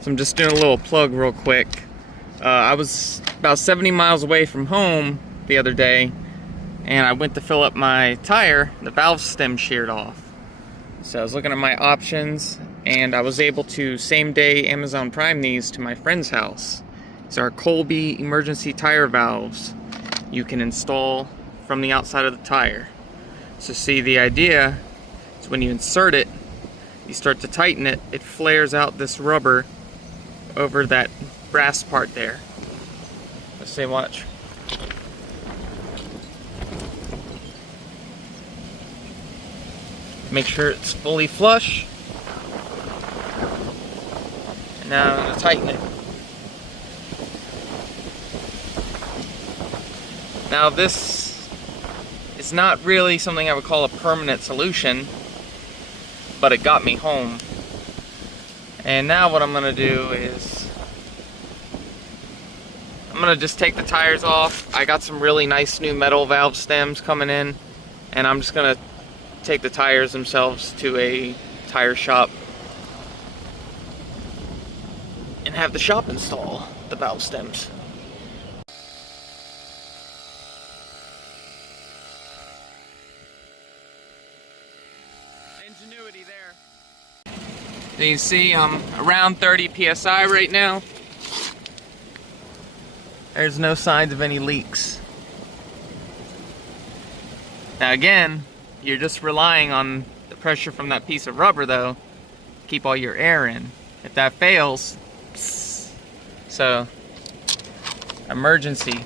So I'm just doing a little plug real quick. I was about 70 miles away from home the other day, and I went to fill up my tire. The valve stem sheared off. So I was looking at my options, and I was able to same-day Amazon Prime these to my friend's house. These are Colby emergency tire valves you can install from the outside of the tire. So see, the idea is when you insert it, you start to tighten it, it flares out this rubber over that brass part there. Let's see, watch. Make sure it's fully flush. And now I'm going to tighten it. Now this is not really something I would call a permanent solution, but it got me home. And now what I'm going to do is I'm going to just take the tires off. I got some really nice new metal valve stems coming in, and I'm just going to take the tires themselves to a tire shop and have the shop install the valve stems. Ingenuity there. So you see I'm around 30 psi right now. There's no signs of any leaks. Now again, you're just relying on the pressure from that piece of rubber though to keep all your air in. If that fails, psst. So emergency.